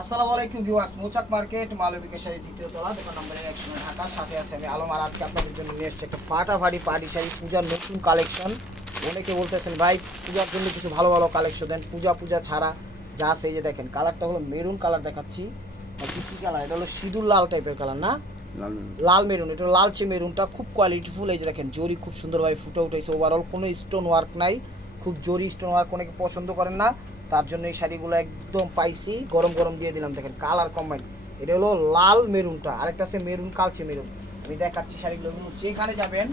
আসসালামু আলাইকুম ভিউয়ার্স, মৌচাক মার্কেট মালবিকা শাড়ি দ্বিতীয় তলা, দোকান নম্বর 1 ঢাকা। সাথে আছে আমি আলম। আর আজকে আপনাদের জন্য নিয়ে এসেছি একটা ফাটাফাটি পার্টি শাড়ি, পূজার নতুন কালেকশন। অনেকে বলতেছেন ভাই পূজার জন্য কিছু ভালো ভালো কালেকশন দেন, পূজা ছাড়া যা সেই যে দেখেন কালারটা হলো মেরুন কালার দেখাচ্ছি। কী কালার, এটা হলো সিঁদুর লাল টাইপের কালার না, লাল মেরুন। এটা লালচে মেরুনটা খুব কোয়ালিটিফুল। এই যে দেখেন জরি খুব সুন্দরভাবে ফুটে উঠেছে। ওভারঅল কোনো স্টোন ওয়ার্ক নাই, খুব জরি স্টোন ওয়ার্ক অনেকে পছন্দ করেন না, তার জন্য এই শাড়িগুলো একদম পাইছি, গরম গরম দিয়ে দিলাম। দেখেন কালার কম্বাইন, এটা হলো লাল মেরুনটা, আরেকটা আছে মেরুন কালচে মেরুন। আমি দেখাচ্ছি শাড়িগুলো, যেখানে যাবেন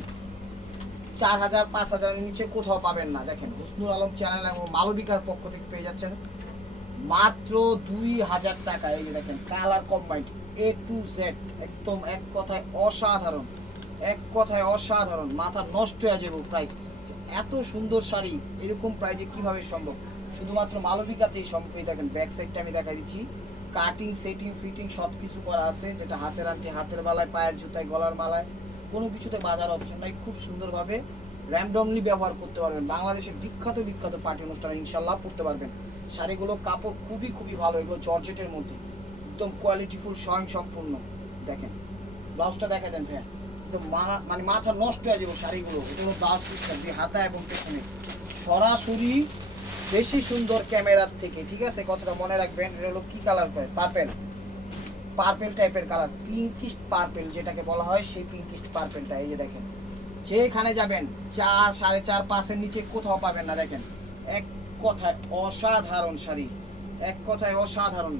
4000 5000 নিচে কোথাও পাবেন না। দেখেন হুসনুল আলম চ্যানেল এবং মালবিকার পক্ষ থেকে পেয়ে যাচ্ছেন মাত্র 2000 টাকা। এই যে দেখেন colour combined A to Z, একদম এক কথায় অসাধারণ, এক কথায় অসাধারণ, মাথা নষ্ট হয়ে যাবে প্রাইস। এত সুন্দর শাড়ি এরকম প্রাইসে কিভাবে সম্ভব? শুধুমাত্র মালবিকাতেই সম্ভব। দেখেন ব্যাক সাইডটা আমি দেখাই দিচ্ছি, কাটিং সেটিং ফিটিং সব কিছু করা আছে, যেটা হাতের আংটি, হাতের বালায়, পায়ের জুতায়, গলার মালায় কোনো কিছুতে বাঁধার অপশন নাই। খুব সুন্দরভাবে র্যান্ডমলি ব্যবহার করতে পারবেন। বাংলাদেশের বিখ্যাত বিখ্যাত পার্টি অনুষ্ঠানে ইনশাল্লাহ পড়তে পারবেন। শাড়িগুলো কাপড় খুবই খুবই ভালো, এগুলো জর্জেটের মধ্যে একদম কোয়ালিটিফুল, স্বয়ং সম্পূর্ণ। দেখেন ব্লাউজটা দেখা দেন, হ্যাঁ একদম মানে মাথা নষ্ট হয়ে যাবে শাড়িগুলো। এগুলো ব্লাউজ পিসটা দিয়ে হাতা এবং পেছনে সরাসরি বেশি সুন্দর ক্যামেরার থেকে, ঠিক আছে? কথাটা মনে রাখবেন। এটা হলো কি কালার পায়, পার্পেল, পার্পেল টাইপের কালার, পিঙ্কিস্ট পার্পেল যেটাকে বলা হয়, সেই পিঙ্কিস্ট পার্পেলটা। এই যে দেখেন যেখানে যাবেন 4 4.5 5-এর নিচে কোথাও পাবেন না। দেখেন এক কথায় অসাধারণ শাড়ি, এক কথায় অসাধারণ,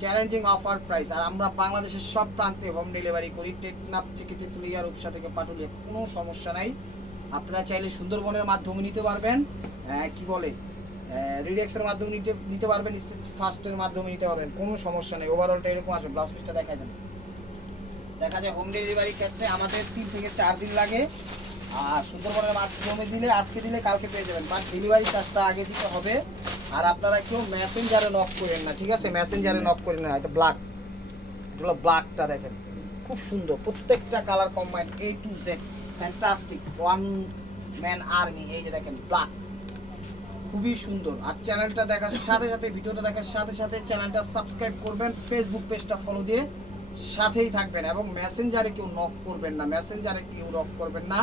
চ্যালেঞ্জিং অফার প্রাইস। আর আমরা বাংলাদেশের সব প্রান্তে হোম ডেলিভারি করি, টেকনাফ থেকে তেঁতুলিয়া, রূপসা থেকে পাটুলিয়া, কোনো সমস্যা নাই। আপনারা চাইলে সুন্দরবনের মাধ্যমে নিতে পারবেন, কি বলে রিডেক্সের মাধ্যমে নিতে পারবেন, স্টেট ফার্স্টের মাধ্যমে নিতে পারবেন, কোনো সমস্যা নেই। ওভারঅলটা এরকম আসবে। ব্লাউজ পিসটা দেখা যায়, দেখা যায় হোম ডেলিভারি ক্ষেত্রে আমাদের 3 থেকে 4 দিন লাগে। আর সুন্দরবনের মাধ্যমে দিলে আজকে দিলে কালকে পেয়ে যাবেন, বাট ডেলিভারি চার্জটা আগে দিতে হবে। আর আপনারা কেউ মেসেঞ্জারে নক করেন না, ঠিক আছে? মেসেঞ্জারে নক করেন না। এটা ব্ল্যাক, এগুলো ব্ল্যাকটা দেখেন খুব সুন্দর, প্রত্যেকটা colour combined A to Z, fantastic, one man army. এই যে দেখেন ব্ল্যাক, খুবই সুন্দর। আর চ্যানেলটা দেখার সাথে সাথে, ভিডিওটা দেখার সাথে সাথে চ্যানেলটা সাবস্ক্রাইব করবেন, ফেসবুক পেজটা ফলো দিয়ে সাথেই থাকবেন, এবং মেসেঞ্জারে কেউ নক করবেন না, মেসেঞ্জারে কেউ নক করবেন না।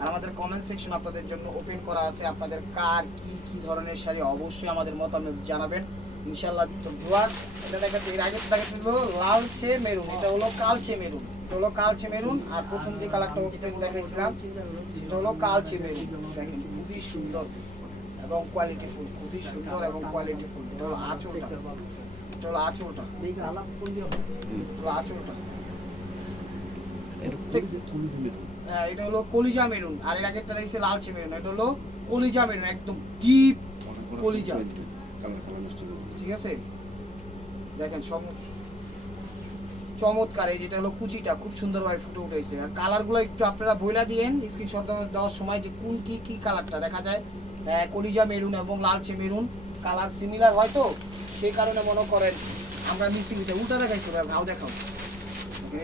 আর আমাদের কমেন্ট সেকশন আপনাদের জন্য ওপেন করা আছে, আপনাদের কার কি ধরনের শাড়ি অবশ্যই আমাদের মতামত জানাবেন ইনশাল্লাহ। তো ভিউয়ার্স, এটা দেখাচ্ছি, এর আগে দেখাচ্ছি হলো লালচে মেরুন, এটা হলো কালচে মেরুন, এটা হলো কালচে মেরুন। আর প্রথম যে কালারটা ওপেন দেখাইছিলাম সেটা হলো কালচে মেরুন। দেখেন খুবই সুন্দর এবং কোয়ালিটিফুল, খুবই সুন্দর এবং কোয়ালিটিফুল। এটা হলো আঁচলটা, এটা হলো আঁচলটা, হলো আঁচলটা। হ্যাঁ, এটা হলো কলিজা মেরুন। আর এর আগেরটা দেখছি লালচে মেরুন, এটা হলো কলিজা মেরুন, একদম ডিপ কলিজা, ঠিক আছে? দেখেন সব চমৎকার। এই যেটা হলো কুচিটা খুব সুন্দরভাবে ফুটে উঠেছে। আর কালারগুলো একটু আপনারা বইলা দিয়েন স্ক্রিনশট দেওয়ার সময়, যে কোন কি কালারটা দেখা যায়। কলিজা মেরুন এবং লালচে মেরুন কালার সিমিলার হয়, তো সেই কারণে মনে করেন আমরা মিশিয়ে দিচ্ছি। উল্টা দেখাইছি ভাই, ভাও দেখাও।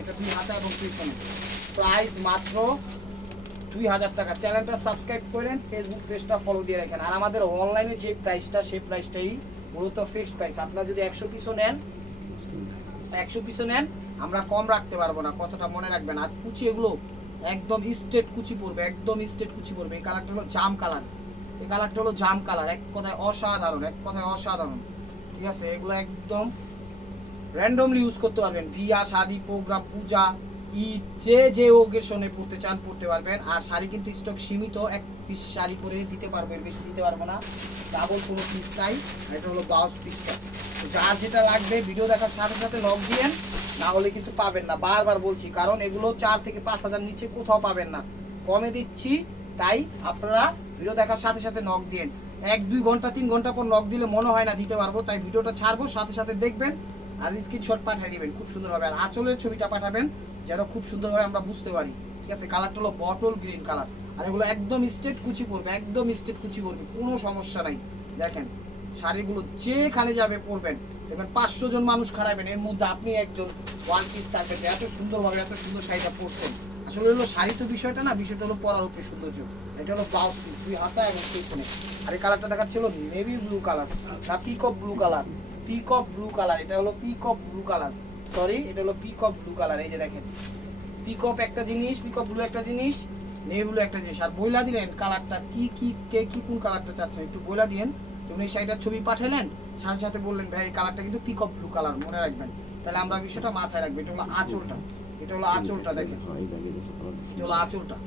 এটা 2 হাতা এবং পিছনে। প্রাইস মাত্র 2000 টাকা। চ্যানেলটা সাবস্ক্রাইব করেন, ফেসবুক পেজটা ফলো দিয়ে রাখেন। আর আমাদের অনলাইনে যে প্রাইসটা, সেই প্রাইসটাই মূলত ফিক্সড প্রাইস। আপনারা যদি 100 পিসও নেন, 100 পিসও নেন, আমরা কম রাখতে পারবো না, কথাটা মনে রাখবেন। আর কুচি এগুলো একদম স্ট্রেট কুচি পড়বে, একদম স্ট্রেট কুচি পড়বে। এই কালারটা হলো জাম কালার, এই কালারটা হলো জাম কালার, এক কথায় অসাধারণ, এক কথায় অসাধারণ, ঠিক আছে? এগুলো একদম র্যান্ডমলি ইউজ করতে পারবেন, বিয়া শাদি প্রোগ্রাম, পূজা, ঈদ, যে ওকেশনে পড়তে চান পড়তে পারবেন। আর শাড়ি কিন্তু স্টক সীমিত, 1 পিস শাড়ি করে দিতে পারবেন, বেশি দিতে পারবো না, ডাবল কোনো পিস নাই। এটা হলো ব্লাউজ পিসটা। যার যেটা লাগবে ভিডিও দেখার সাথে সাথে নক দিয়েন, না হলে কিন্তু পাবেন না। বারবার বলছি, কারণ এগুলো 4 থেকে 5000 নিচে কোথাও পাবেন না, কমে দিচ্ছি। তাই আপনারা ভিডিও দেখার সাথে সাথে নক দিয়েন। 1-2 ঘন্টা 3 ঘন্টা পর নক দিলে মনে হয় না দিতে পারবো, তাই ভিডিওটা ছাড়বো, সাথে সাথে দেখবেন আর স্ক্রিনশট পাঠিয়ে দিবেন খুব সুন্দরভাবে। আর আঁচলের ছবিটা পাঠাবেন যেন খুব সুন্দরভাবে আমরা বুঝতে পারি, ঠিক আছে? কালারটা হলো বটল গ্রিন কালার। আর এগুলো একদম স্ট্রেট কুচি পড়বে, একদম স্ট্রেট কুচি পড়বে, কোনো সমস্যা নাই। দেখেন শাড়িগুলো যেখানে যাবে পরবেন, দেখবেন 500 জন মানুষ খারাপেন, এর মধ্যে আপনি একজন ওয়ান পিস থাকবেন, এত সুন্দরভাবে এত সুন্দর শাড়িটা পরছেন। আসলে হলো শাড়ি তো বিষয়টা না, বিষয়টা হলো পরার উপরে সৌন্দর্য। এটা হলো ব্লাউজ পিস, 2 হাতা এবং পেছনে। আর এই কালারটা দেখাচ্ছিল navy blue colour, peacock blue colour, peacock blue colour, এটা হলো পিকক ব্লু কালার, সরি এটা হলো পিকক ব্লু কালার। এই যে দেখেন পিকক একটা জিনিস, পিকক ব্লু একটা জিনিস, নেভি ব্লু একটা জিনিস। আর বইলা দিলেন কালারটা কি কি, কে কি কোন কালারটা চাচ্ছেন একটু বইলা দিয়েন। যেমন এই শাড়িটার ছবি পাঠালেন, সাথে সাথে বললেন ভাই এই কালারটা কিন্তু পিকক ব্লু কালার, মনে রাখবেন। তাহলে আমরা বিষয়টা মাথায় রাখবো। এটা হলো আঁচলটা, এটা হলো আঁচলটা, দেখেন এটা হলো আঁচলটা।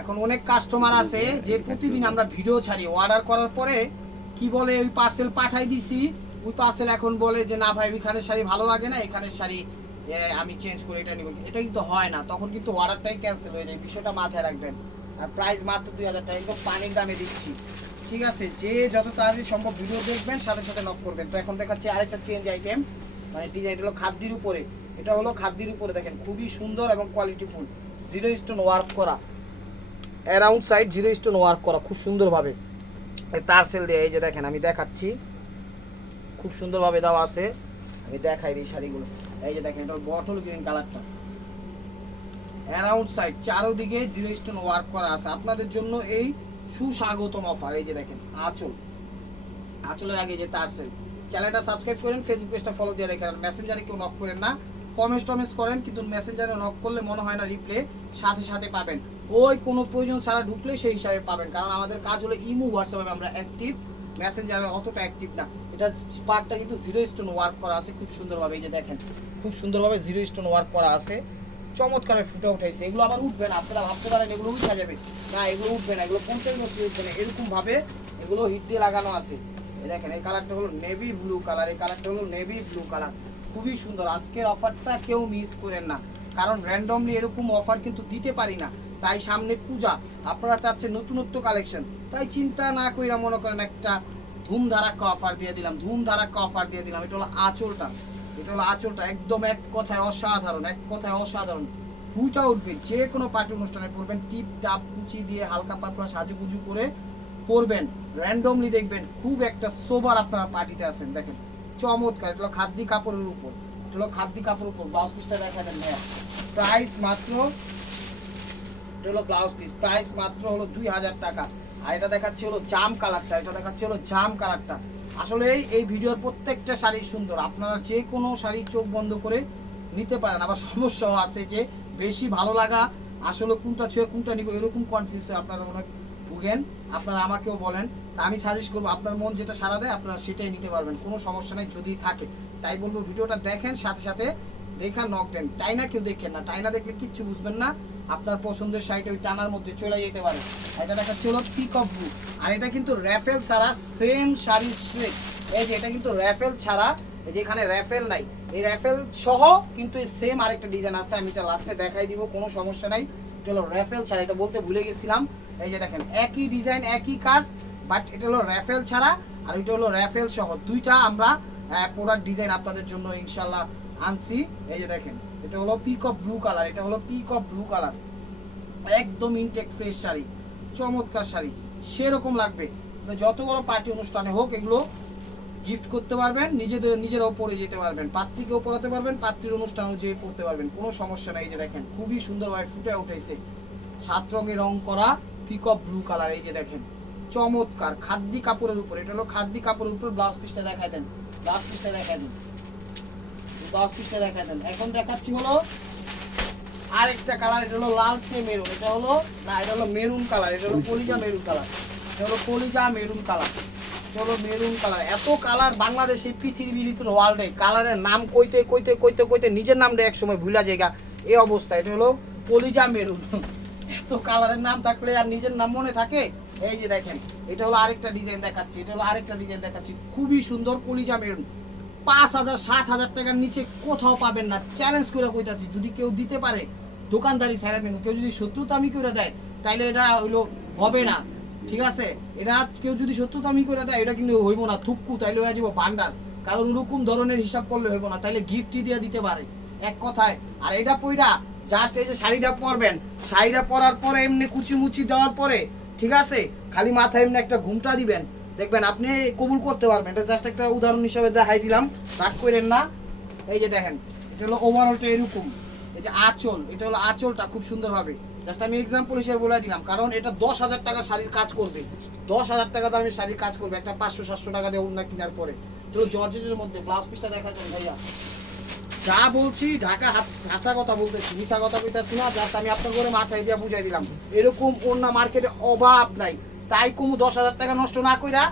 এখন অনেক কাস্টমার আছে যে প্রতিদিন আমরা ভিডিও ছাড়ি, অর্ডার করার পরে কি বলে ওই পার্সেল পাঠাই দিছি, ওই পার্সেল এখন বলে যে না ভাই ওইখানের শাড়ি ভালো লাগে না, এখানের শাড়ি আমি চেঞ্জ করে এটা নিব। এটা কিন্তু হয় না, তখন কিন্তু অর্ডারটাই ক্যান্সেল হয়ে যায়, বিষয়টা মাথায় রাখবেন। আর প্রাইস মাত্র 2000 টাকা, একদম পানির দামে দিচ্ছি, ঠিক আছে। যে যত তাড়াতাড়ি সম্ভব ভিডিও দেখবেন সাথে সাথে নক করবেন। তো এখন দেখাচ্ছি আরেকটা চেঞ্জ আইটেম, মানে ডিজাইন হলো খাদ্যির উপরে, এটা হলো খাদ্যির উপরে, দেখেন খুবই সুন্দর এবং কোয়ালিটিফুল, 0 স্টোন ওয়ার্ক করা, অ্যারাউন্ড সাইড 0 স্টোন ওয়ার্ক করা খুব সুন্দরভাবে টার্সেল দিয়ে। এই যে দেখেন আমি দেখাচ্ছি, খুব সুন্দরভাবে দেওয়া আছে, আমি দেখাই দিই শাড়িগুলো। এই যে দেখেন এটা বটল গ্রিন কালারটা, অ্যারাউন্ড সাইড চারোদিকে 0 স্টোন ওয়ার্ক করা আছে। আপনাদের জন্য এই সুস্বাগতম অফার। এই যে দেখেন আঁচল, আঁচলের আগে যে টার্সেল। চ্যানেলটা সাবস্ক্রাইব করেন, ফেসবুক পেজটা ফলো দিয়ে রাখেন। মেসেঞ্জারে কেউ নক করেন না, কমেন্টস করেন, কিন্তু মেসেঞ্জারে নক করলে মনে হয় না রিপ্লে সাথে সাথে পাবেন, ওই কোনো প্রয়োজন ছাড়া ঢুকলে সেই হিসাবে পাবেন। কারণ আমাদের কাজ হলো ইমো হোয়াটসঅ্যাপে আমরা অ্যাক্টিভ, মেসেঞ্জারে অতটা অ্যাক্টিভ না। এটার পার্টটা কিন্তু 0 স্টোন ওয়ার্ক করা আছে খুব সুন্দরভাবে। এই যে দেখেন খুব সুন্দরভাবে 0 স্টোন ওয়ার্ক করা আছে, চমৎকার ফুটে উঠেছে। এগুলো আবার উঠবে না, আপনারা ভাবতে পারেন এগুলো উঠা যাবে না, এগুলো উঠবে না, এগুলো 50 বছর উঠবে না, এরকম ভাবে এগুলো হিট দিয়ে লাগানো আছে। এই দেখেন এই কালারটা হলো নেভি ব্লু কালার, এই কালারটা হলো নেভি ব্লু কালার, খুবই সুন্দর। আজকের অফারটা কেউ মিস করেন না, কারণ র্যান্ডমলি এরকম অফার কিন্তু দিতে পারি না। তাই সামনে পূজা, আপনারা চাচ্ছেন নতুনত্ব কালেকশন, তাই চিন্তা না কইরা মনে করেন একটা ধুমধারাক্কা অফার দিয়ে দিলাম, ধুমধারাক্কা অফার দিয়ে দিলাম। এটা হলো আঁচলটা, এটা হলো আঁচলটা, একদম এক কথায় অসাধারণ, এক কথায় অসাধারণ, ফুটা উঠবে। যে কোনো পার্টি অনুষ্ঠানে পরবেন, টিপ টাপ কুচি দিয়ে হালকা পাতলা সাজুগুজু করে পরবেন, র্যান্ডমলি দেখবেন খুব একটা সোবার আপনারা পার্টিতে আছেন। দেখেন চমৎকার, এটা হলো খাদ্যি কাপড়ের উপর, এটা হলো খাদ্যি কাপড়ের উপর। ব্লাউজ পিসটা দেখা দেন ভাইয়া, প্রাইস মাত্র, এটা হলো ব্লাউজ পিস, প্রাইস মাত্র হলো 2000 টাকা। আর এটা দেখাচ্ছি হলো জাম কালারটা, এটা দেখাচ্ছি হলো জাম কালারটা। আসলে এই ভিডিওর প্রত্যেকটা শাড়ি সুন্দর, আপনারা যে কোনো শাড়ি চোখ বন্ধ করে নিতে পারেন। আবার সমস্যাও আছে যে বেশি ভালো লাগা আসলে কোনটা ছুঁয়ে কোনটা নিব এরকম কনফিউজ আপনারা অনেক ভুগেন, আপনারা আমাকেও বলেন। তা আমি সাজেস্ট করবো আপনার মন যেটা সাড়া দেয় আপনারা সেটাই নিতে পারবেন, কোনো সমস্যা নেই যদি থাকে। তাই বলবো ভিডিওটা দেখেন, সাথে সাথে দেখা নক দেন। টাইনা কেউ দেখেন না, টাইনা দেখলে কিচ্ছু বুঝবেন না, আপনার পছন্দের শাড়িটা ওই টানার মধ্যে চলে যেতে পারে। এটা দেখাচ্ছি হলো পিকক ব্লু, আর এটা কিন্তু র্যাফেল ছাড়া সেম শাড়ির শেড। এই যে এটা কিন্তু র্যাফেল ছাড়া, এই যে এখানে র্যাফেল নাই, এই র্যাফেল সহ কিন্তু এই সেম আরেকটা ডিজাইন আছে, আমি এটা লাস্টে দেখাই দিব, কোনো সমস্যা নাই। এটা হলো র্যাফেল ছাড়া, এটা বলতে ভুলে গেছিলাম। এই যে দেখেন একই ডিজাইন একই কাজ, বাট এটা হলো র্যাফেল ছাড়া আর এটা হলো র্যাফেল সহ, দুইটা আমরা প্রোডাক্ট ডিজাইন আপনাদের জন্য ইনশাল্লাহ আনছি। এই যে দেখেন এটা হলো পিকক ব্লু কালার, এটা হলো পিকক ব্লু কালার, একদম ইনটেক ফ্রেশ শাড়ি, চমৎকার শাড়ি, সেরকম লাগবে। যত বড় পার্টি অনুষ্ঠানে হোক এগুলো গিফট করতে পারবেন, নিজেরাও পরে যেতে পারবেন, পাত্রীকেও পরাতে পারবেন, পাত্রীর অনুষ্ঠানেও যেয়ে পড়তে পারবেন, কোনো সমস্যা নেই। যে দেখেন খুবই সুন্দরভাবে ফুটে উঠেছে, 7 রঙে রং করা পিকক ব্লু কালার। এই যে দেখেন চমৎকার খাদ্যি কাপড়ের উপর, এটা হলো খাদ্যি কাপড়ের উপর। ব্লাউজ পিসটা দেখাই দেন, ব্লাউজ পিসটা দেখাই দেন, ব্লাউজ পিসটা দেখাই দেন। এখন দেখাচ্ছি হলো আরেকটা কালার, এটা হলো লালচে মেরুন, এটা হলো না, এটা হলো মেরুন কালার, এটা হলো কলিজা মেরুন কালার, এটা হলো কলিজা মেরুন কালার, এটা হলো মেরুন কালার। এত কালার বাংলাদেশে, পৃথিবীর ওয়ার্ল্ডে কালারের নাম কইতে কইতে কইতে কইতে নিজের নামটা এক সময় ভুলা জায়গা এই অবস্থা। এটা হলো কলিজা মেরুন, এত কালারের নাম থাকলে আর নিজের নাম মনে থাকে। এই যে দেখেন এটা হলো আরেকটা ডিজাইন দেখাচ্ছি, এটা হলো আরেকটা ডিজাইন দেখাচ্ছি, খুবই সুন্দর কলিজা মেরুন। 5000 7000 টাকার নিচে কোথাও পাবেন না, চ্যালেঞ্জ করে কইতাছি। যদি কেউ দিতে পারে দোকানদারি ছাড়া দেন, কেউ যদি শত্রুতামি করে দেয় তাইলে এটা হইলো হবে না, ঠিক আছে। এটা কেউ যদি শত্রুতামি করে দেয় এটা কিন্তু হইব না থুক্কু, তাইলে হয়ে যাবো ভান্ডার, কারণ ওরকম ধরনের হিসাব করলে হইব না, তাইলে গিফটই দিয়ে দিতে পারে এক কথায়। আর এটা পইরা জাস্ট এই যে শাড়িটা পরবেন, শাড়িটা পরার পরে এমনি কুচি মুচি দেওয়ার পরে, ঠিক আছে, খালি মাথায় এমনি একটা ঘুমটা দিবেন, দেখবেন আপনি কবুল করতে পারবেন। এটা জাস্ট একটা উদাহরণ হিসাবে দেখাই দিলাম, রাগ করেন না। এই যে দেখেন এটা হলো ওভারঅলটা এরকম, এই যে আঁচল, এটা হলো আঁচলটা খুব সুন্দরভাবে, জাস্ট আমি এক্সাম্পল হিসেবে বলে দিলাম, কারণ এটা 10,000 টাকা শাড়ির কাজ করবে, 10,000 টাকা দামের শাড়ির কাজ করবে, একটা 500-700 টাকা দিয়ে ওড়না কেনার পরে, তো জর্জেটের মধ্যে ব্লাউজ পিসটা দেখা যান ভাইয়া। যা বলছি ঢাকা ভাষা কথা বলতেছি, মিশা কথা বলতেছি না, জাস্ট আমি আপনার করে মাথায় দিয়ে বুঝাই দিলাম। এরকম অন্য মার্কেটে অভাব নাই, তাই কমু 10,000 টাকা নষ্ট না কইরা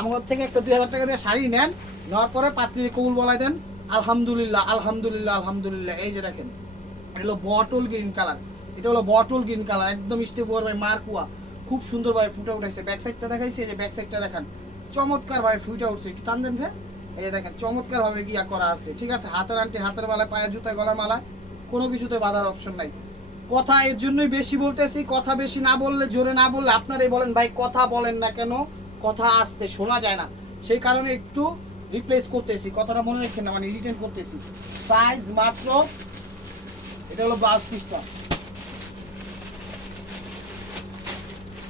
আমার থেকে একটা 2,000 টাকা দিয়ে শাড়ি নেন, নেওয়ার পরে পাত্রী কবুল বলাই দেন, আলহামদুলিল্লাহ আলহামদুলিল্লাহ আলহামদুলিল্লাহ। এই যে দেখেন এটা হলো বটল গ্রিন কালার, এটা হলো বটল গ্রিন কালার, একদম স্টেপ ওভার বাই মার্কুয়া, খুব সুন্দরভাবে ফুটে উঠেছে। ব্যাক সাইডটা দেখাইছে, এই যে ব্যাক সাইডটা দেখান, চমৎকারভাবে ফুটে উঠছে, একটু টান দেন ভাই। এই যে দেখেন চমৎকারভাবে গিয়া করা আছে, ঠিক আছে। হাতের আন্টি, হাতের মালা, পায়ের জুতায়, গলার মালা, কোনো কিছুতে বাধার অপশন নাই। কথা এর জন্যই বেশি বলতেছি, কথা বেশি না বললে, জোরে না বললে আপনারাই বলেন ভাই কথা বলেন না কেন, কথা আসতে শোনা যায় না, সেই কারণে একটু রিপ্লেস করতেছি, কথাটা মনে রাখেন না, মানে রিটেন করতেছি। সাইজ মাত্র, এটা হলো ব্লাউজ পিসটা,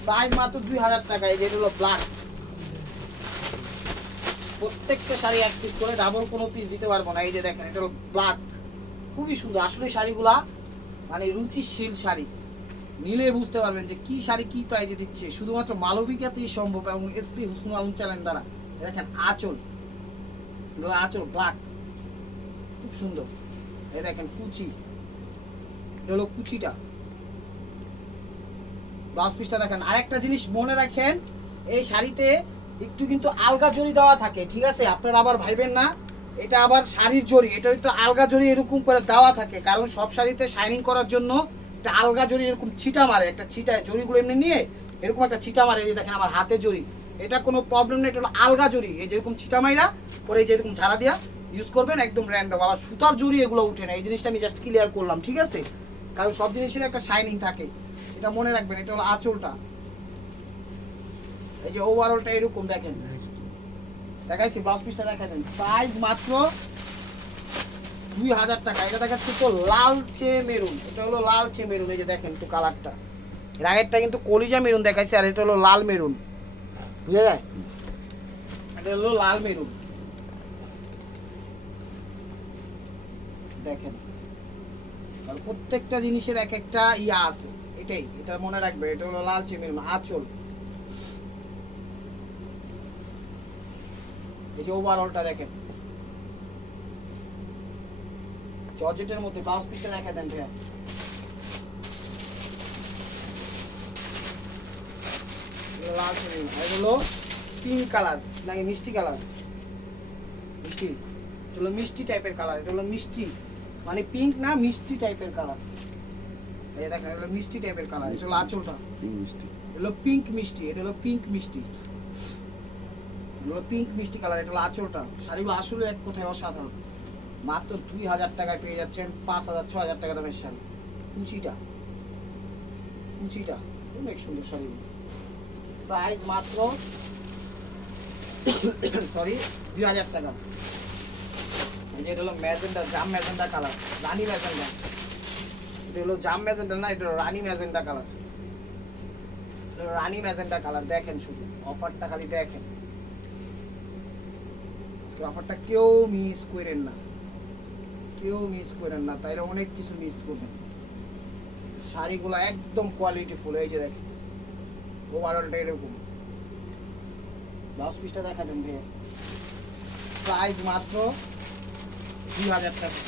সাইজ মাত্র 2,000 টাকা। এই যে এটা হলো ব্ল্যাক, প্রত্যেকটা শাড়ি এক পিস করে, ডাবল কোনো পিস দিতে পারবো না। এই যে দেখেন এটা হলো ব্ল্যাক, খুবই সুন্দর। আসলে শাড়িগুলা মানে রুচিশীল শাড়ি, নিলে বুঝতে পারবেন যে কি শাড়ি কি প্রাইজে দিচ্ছে, শুধুমাত্র মালবিকাতেই সম্ভব এবং এসপি হুসনুল আলম চ্যানেল দ্বারা। দেখেন আঁচল, আঁচল ব্ল্যাক, খুব সুন্দর। এই দেখেন কুচি, এটা হলো কুচিটা, ব্লাউজ পিসটা দেখেন। আরেকটা জিনিস মনে রাখেন, এই শাড়িতে একটু কিন্তু আলগা জড়ি দেওয়া থাকে, ঠিক আছে। আপনারা আবার ভাইবেন না এটা আবার শাড়ির জড়ি, এটা একটু আলগা জড়ি এরকম করে দেওয়া থাকে, কারণ সব শাড়িতে শাইনিং করার জন্য একটা আলগা জড়ি এরকম ছিটা মারে, একটা ছিটা, জড়িগুলো এমনি নিয়ে এরকম একটা ছিটা মারে। এই দেখেন আমার হাতে জড়ি, এটা কোনো প্রবলেম নেই, এটা হলো আলগা জড়ি। এই যেরকম ছিটা মাইরা করে এই যেরকম ঝাড়া দিয়া ইউজ করবেন, একদম র্যান্ডম। আবার সুতার জড়ি এগুলো উঠে না, এই জিনিসটা আমি জাস্ট ক্লিয়ার করলাম, ঠিক আছে। কারণ সব জিনিসের একটা শাইনিং থাকে, এটা মনে রাখবেন। এটা হলো আঁচলটা, এই যে ওভারঅলটা এরকম দেখেন, দেখাইছি। ব্লাউজ পিসটা দেখা দেন, সাইজ মাত্র 2,000 টাকা। এটা দেখাচ্ছে তো লালচে মেরুন, এটা হলো লালচে মেরুন। এই যে দেখেন একটু কালারটা, এর আগেরটা কিন্তু কলিজা মেরুন দেখাইছে, আর এটা হলো লাল মেরুন, বুঝা যায়। এটা হলো লাল মেরুন, দেখেন। আর প্রত্যেকটা জিনিসের এক একটা ইয়া আছে, এটাই, এটা মনে রাখবেন। এটা হলো লালচে মেরুন, আঁচল, এই যে ওভারঅলটা দেখেন, জর্জেটের মধ্যে। ব্লাউজ পিসটা দেখা দেন ভাইয়া, লাল মেরুন, এগুলো পিঙ্ক কালার নাকি মিষ্টি কালার, মিষ্টি, এটা হলো মিষ্টি টাইপের কালার, এটা হলো মিষ্টি, মানে পিঙ্ক না, মিষ্টি টাইপের কালার। এই দেখেন এটা হলো মিষ্টি টাইপের কালার, এটা হলো আঁচলটা, মিষ্টি, এটা হলো পিঙ্ক মিষ্টি, এটা হলো পিঙ্ক মিষ্টি, পিঙ্ক মিষ্টি কালার, এটা হলো আঁচলটা। শাড়িগুলো আসলে এক কোথায় অসাধারণ, মাত্র 2,000 টাকায় পেয়ে যাচ্ছেন 5,000 6,000 টাকা দামের শাড়ি। কুচিটা, কুচিটা অনেক সুন্দর শাড়িগুলো, প্রাইস মাত্র সরি 2,000 টাকা। এই যে এটা হলো ম্যাজেন্ডা, জাম ম্যাজেন্ডা কালার, রানী ম্যাজেন্ডা, এটা হলো জাম ম্যাজেন্ডা না, এটা হলো রানী ম্যাজেন্ডা কালার, রানী ম্যাজেন্ডা কালার। দেখেন শুধু অফারটা খালি দেখেন, অফারটা কেউ মিস করেন না, কেউ মিস করেন না, তাইলে অনেক কিছু মিস করবেন। শাড়িগুলো একদম কোয়ালিটি ফুল। এই যে দেখেন ওভারঅলটা এরকম। ব্লাউজ পিসটা দেখা দেন ভাইয়া, প্রাইস মাত্র 2,000 টাকা।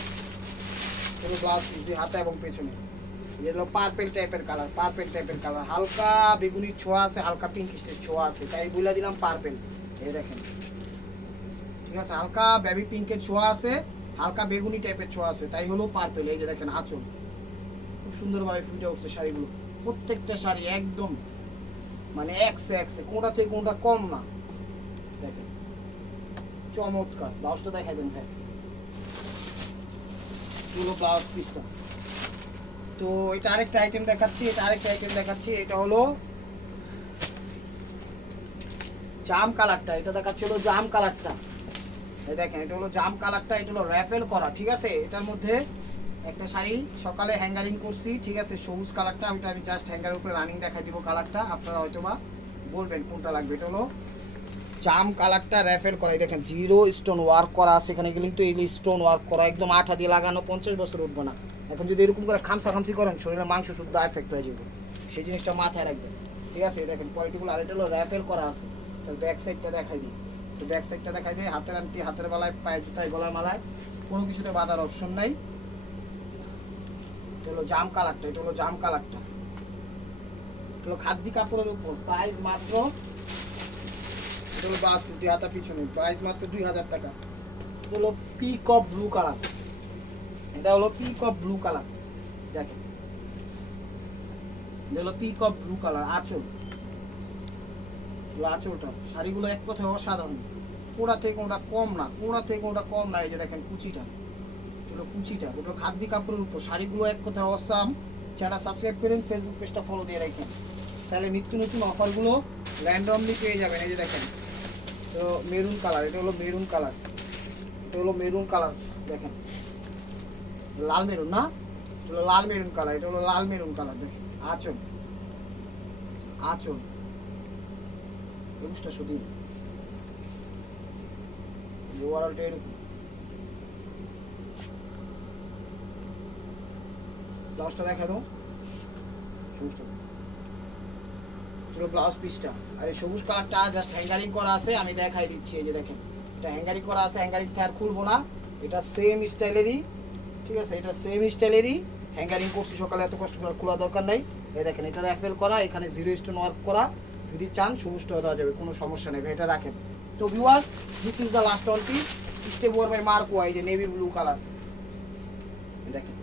এগুলো ব্লাউজ পিস, দুই হাতে এবং পেছনে। এগুলো পার্পেল টাইপের কালার, পার্পেল টাইপের কালার, হালকা বেগুনির ছোঁয়া আছে, হালকা পিঙ্কিশের ছোঁয়া আছে, তাই বলে দিলাম পার্পেল। এই দেখেন, ঠিক আছে, হালকা বেবি পিঙ্কের ছোঁয়া আছে, হালকা বেগুনি টাইপের ছোঁয়া আছে, তাই হলো পার্পেল। এই যে দেখেন আঁচল, খুব সুন্দরভাবে ফুটে উঠছে শাড়িগুলো, প্রত্যেকটা শাড়ি একদম মানে একসে একসে, কোনটা থেকে কোনটা কম না। দেখেন চমৎকার। ব্লাউজটা দেখাই দেন ভাই, পুরো ব্লাউজ পিসটা। তো এটা আরেকটা আইটেম দেখাচ্ছি, এটা আরেকটা আইটেম দেখাচ্ছি, এটা হলো জাম কালারটা, এটা দেখাচ্ছি হলো জাম কালারটা। এই দেখেন এটা হলো জাম কালারটা, এটা হলো র্যাফেল করা, ঠিক আছে। এটার মধ্যে একটা শাড়ি সকালে হ্যাঙ্গারিং করছি, ঠিক আছে, সবুজ কালারটা, ওইটা আমি জাস্ট হ্যাঙ্গারের উপরে রানিং দেখাই দিব কালারটা, আপনারা হয়তো বা বলবেন কোনটা লাগবে। এটা হলো জাম কালারটা, র্যাফেল করা। এই দেখেন জিরো স্টোন ওয়ার্ক করা আছে এখানে, কিন্তু এই স্টোন ওয়ার্ক করা একদম আঠা দিয়ে লাগানো, 50 বছর উঠবে না। এখন যদি এরকম করে খামসা খামসি করেন শরীরে মাংস শুদ্ধ এফেক্ট হয়ে যাবে, সেই জিনিসটা মাথায় রাখবেন, ঠিক আছে। দেখেন কোয়ালিটিগুলো। আর এটা হলো র্যাফেল করা আছে, তার ব্যাক সাইডটা দেখাই দিই। তো ব্যাক সাইডটা দেখাই দেয়, হাতের আংটি, হাতের বালায়, পায়ের জুতায়, গলার মালায়, কোনো কিছুতে বাঁধার অপশন নাই। এটা হলো জাম কালারটা, এটা হলো জাম কালারটা, এটা হলো খাদ্য কাপড়ের উপর, প্রাইস মাত্র, এটা হলো বাস দুই হাতা পিছনে, প্রাইস মাত্র 2000 টাকা। এটা হলো পিকক ব্লু কালার, এটা হলো পিকক ব্লু কালার, দেখেন এটা হলো পিকক ব্লু কালার। আঁচল, আঁচলটা, শাড়িগুলো এক কথায় অসাধারণ, কোড়া থেকে কোনটা কম না, কোড়া থেকে কোনটা কম না। এই যে দেখেন কুচিটা, এটা কুচিটা, ওটা খাদ্য কাপড়ের উপর, শাড়িগুলো এক কথায় অসাম। চ্যানেল সাবস্ক্রাইব করেন, ফেসবুক পেজটা ফলো দিয়ে রাখেন, তাহলে নিত্য নতুন অফারগুলো র্যান্ডমলি পেয়ে যাবেন। এই যে দেখেন তো মেরুন কালার, এটা হলো মেরুন কালার, এটা হলো মেরুন কালার, দেখেন লাল মেরুন না, এটা হলো লাল মেরুন কালার, এটা হলো লাল মেরুন কালার। দেখেন আঁচল, আঁচল একুশটা শুধু ওভারঅলটা এরকম। ব্লাউজটা দেখা দাও, সবুজটা, ব্লাউজ পিসটা। আর এই সবুজ কালারটা জাস্ট হ্যাঙ্গারিং করা আছে, আমি দেখাই দিচ্ছি। এই যে দেখেন এটা হ্যাঙ্গারিং করা আছে, হ্যাঙ্গারিংটা আর খুলবো না, এটা সেম স্টাইলেরই, ঠিক আছে, এটা সেম স্টাইলেরই হ্যাঙ্গারিং করছি, সকালে এত কষ্ট করে খোলা দরকার নাই। এই দেখেন এটা র্যাফেল করা, এখানে 0 স্টোন ওয়ার্ক করা, যদি চান সবুজটা দেওয়া যাবে, কোনো সমস্যা নেই, এটা রাখেন। তো viewers, this is the last one piece, step war by Marco, এই যে নেভি ব্লু কালার, দেখেন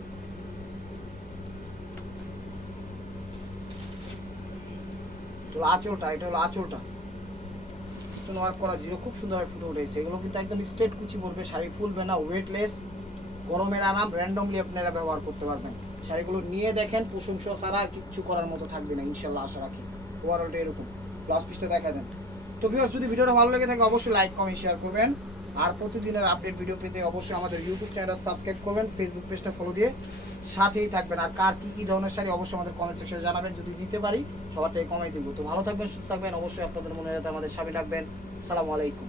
আঁচলটা, এটা হলো আঁচলটা, স্টোন ওয়ার্ক করা, জিরো খুব সুন্দরভাবে ফুটে উঠেছে। এগুলো কিন্তু একদম স্ট্রেট কুচি পড়বে, শাড়ি ফুলবে না, ওয়েটলেস, গরমের আরাম, র্যান্ডমলি আপনারা ব্যবহার করতে পারবেন। শাড়িগুলো নিয়ে দেখেন, প্রশংসা ছাড়া আর কিচ্ছু করার মতো থাকবে না ইনশাল্লাহ, আশা রাখি। ওভারঅলটা এরকম, ব্লাউজ পিসটা দেখা দেন। তো ভিউয়ার্স, যদি ভিডিওটা ভালো লেগে থাকে অবশ্যই লাইক কমেন্ট শেয়ার করবেন, আর প্রতিদিনের আপডেট ভিডিও পেতে অবশ্যই আমাদের ইউটিউব চ্যানেল সাবস্ক্রাইব করবেন, ফেসবুক পেজটা ফলো দিয়ে সাথেই থাকবেন। আর কার কী ধরনের শাড়ি অবশ্যই আমাদের কমেন্ট সেকশনে জানাবেন, যদি দিতে পারি সবার থেকে কমাই দিব। তো ভালো থাকবেন, সুস্থ থাকবেন, অবশ্যই আপনাদের মনে যাতে আমাদের সামনে রাখবেন। আসসালামু আলাইকুম।